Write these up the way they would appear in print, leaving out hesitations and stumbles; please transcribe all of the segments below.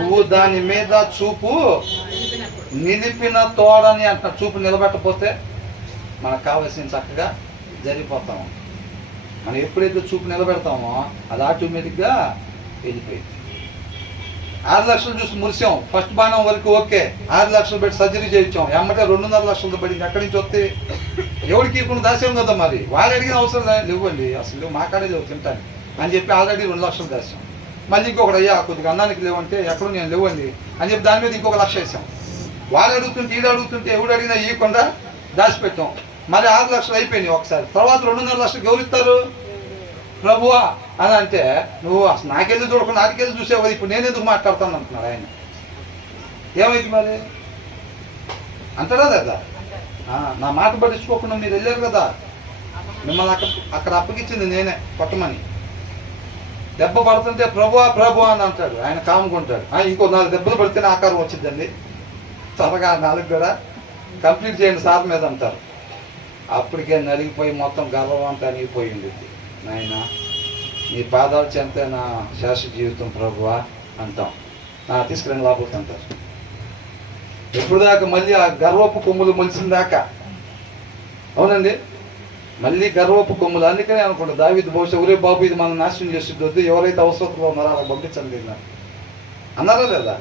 నువ్వు దాని మీద చూపు నిలిపిన తోడని అంట. చూపు నిలబెట్టకపోతే మనకు కావాల్సిన చక్కగా జరిగిపోతాము. మనం ఎప్పుడైతే చూపు నిలబెడతామో అది ఆటోమేటిక్గా వెళ్ళిపోయింది. 6 లక్షలు చూసి మురిసాం, ఫస్ట్ బాణం వరకు ఓకే, 6 లక్షలు పెట్టి సర్జరీ చేయించాం, ఎమ్మటే 2.5 లక్షలతో పడింది. ఎక్కడి నుంచి వస్తే ఎవరికి ఇప్పుడు దాసాం కదా, మరి వాళ్ళు అడిగిన అవసరం లేవండి, అసలు మా కాడే లేవు తింటాను అని చెప్పి ఆల్రెడీ 2 లక్షలు దాసాం. మళ్ళీ ఇంకొకటి అయ్యా కొద్దిగా అన్నానికి లేవంటే ఎక్కడో నేను లేవండి అని చెప్పి దాని మీద ఇంకొక 1 లక్ష వేసాం. వాళ్ళు అడుగుతుంటే ఈడు అడుగుతుంటే ఎవడు అడిగినా ఇవ్వకుండా దాచిపెట్టాం. మరి 6 లక్షలు అయిపోయినాయి ఒకసారి. తర్వాత 2.5 లక్షలు ఎవరు ఇస్తారు? ప్రభువా అని అంటే నువ్వు అసలు నాకెళ్ళి చూడకుండా నాటికెళ్ళి చూసావు కదా, ఇప్పుడు నేను ఎందుకు మాట్లాడతాను అంటున్నాడు ఆయన. ఏమైంది మరి అంటాడా లేదా? నా మాట పట్టించుకోకుండా మీరు వెళ్ళారు కదా, మిమ్మల్ని అక్కడ అప్పగించింది నేనే కొట్టమని. దెబ్బ పడుతుంటే ప్రభువా ప్రభువా అని అంటాడు ఆయన, కాముకుంటాడు. ఇంకో 4 దెబ్బలు పడితేనే ఆకారం వచ్చిందండి, త్వరగా 4 కూడా కంప్లీట్ చేయండి సార్ మీద అంటారు. అప్పటికే నలిగిపోయి మొత్తం గర్వం అంతా అనిగిపోయింది. నాయన నీ పాదాలు చెంతే నా శాశ్వత జీవితం ప్రభువా అంటాం. తీసుకురండి లోపలికి అంటారు. ఎప్పుడు దాకా మళ్ళీ ఆ గర్వపు కొమ్ములు మొలిసిన దాకా. అవునండి, మళ్ళీ గర్వపు కొమ్ములు. అందుకనే అనుకుంటా దావీదు బహుశా ఒరే బాబు ఇది మనం నాశనం చేసి వద్దు, ఎవరైతే అవసరంలో ఉన్నారో అలా పంపించండి అన్నారా లేదా?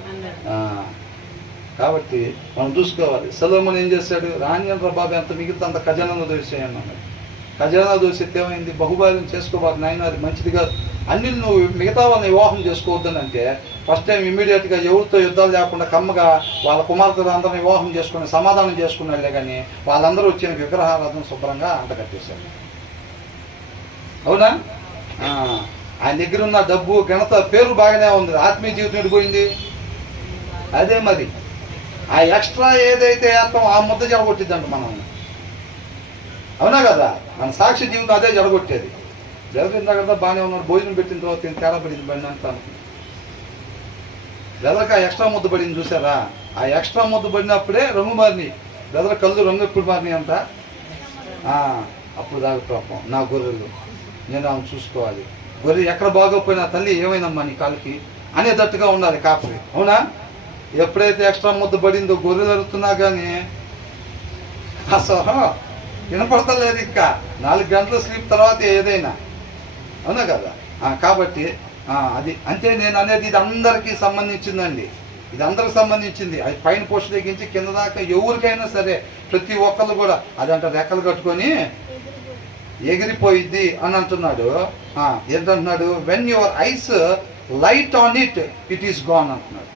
కాబట్టి మనం చూసుకోవాలి. సొలొమోను ఏం చేశాడు? రాణ్యంద్ర బాబు ఎంత మిగిలితే అంత ఖజానాను దోసేయను అన్నాడు. ఖజానా దోసితే ఏమైంది? బహుభార్యను చేసుకోబాకు నాయన, అది మంచిది కాదు. అన్ని నువ్వు మిగతా వాళ్ళని వివాహం చేసుకోవద్దని అంటే ఫస్ట్ టైం ఇమ్మీడియట్గా ఎవరితో యుద్ధాలు లేకుండా కమ్మగా వాళ్ళ కుమార్తెలు అందరిని వివాహం చేసుకుని సమాధానం చేసుకున్నాళ్లే కానీ వాళ్ళందరూ వచ్చిన విగ్రహారాధన శుభ్రంగా అంటగట్టేశారు. అవునా? ఆయన దగ్గర ఉన్న డబ్బు ఘనత పేరు బాగానే ఉంది, ఆత్మీయ జీవితం ఎడిపోయింది. అదే మరి ఆ ఎక్స్ట్రా ఏదైతే అర్థం ఆ ముద్ద జడగొట్టిద్దంట మనం. అవునా కదా? మన సాక్షి జీవితం అదే జడగొట్టేది. బ్రదర్ కదా బాగానే ఉన్నాడు, భోజనం పెట్టిన తర్వాత తేడా పడింది బండి అంతా అనుకున్నాను. బ్రదర్కి ఆ ఎక్స్ట్రా ముద్ద పడింది చూసారా? ఆ ఎక్స్ట్రా ముద్ద పడినప్పుడే రంగు మారినాయి. బ్రదర్ కళ్ళు రంగు ఎప్పుడు మారినాయి అంట. అప్పుడు దాకా పాపం నా గొర్రెలు నేను ఆమె చూసుకోవాలి. గొర్రె ఎక్కడ బాగోపోయినా తల్లి ఏమైందమ్మా నీ కాళ్ళకి అనేటట్టుగా ఉండాలి కాపరి. అవునా? ఎప్పుడైతే ఎక్స్ట్రా ముద్ద పడిందో గొర్రెలు అరుతున్నా కానీ అసలు వినపడతలేదు. ఇంకా 4 గంటల స్లీప్ తర్వాత ఏదైనా. అవునా కదా? కాబట్టి అది అంటే నేను అనేది ఇది అందరికీ సంబంధించిందండి. ఇది అందరికి సంబంధించింది. అది పైన పోస్ట్ తెగించి కింద దాకా ఎవరికైనా సరే ప్రతి ఒక్కళ్ళు కూడా అదంట రెక్కలు కట్టుకొని ఎగిరిపోయిద్ది అని అంటున్నాడు. ఏంటంటున్నాడు? When your eyes light on it is gone అంటున్నాడు.